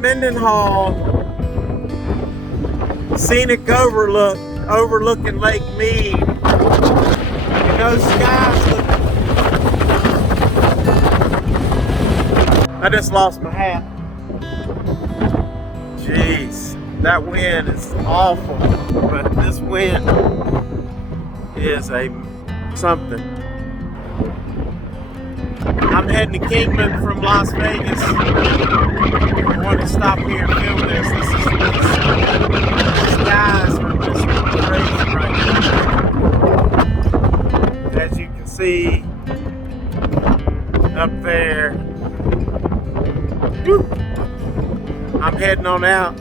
Mendenhall scenic overlooking Lake Mead. And those skies look. I just lost my hat. Jeez, that wind is awful. But this wind is something. I'm heading to Kingman from Las Vegas. I want to stop here and film this. These skies are just crazy right now. As you can see up there. Woo. I'm heading on out.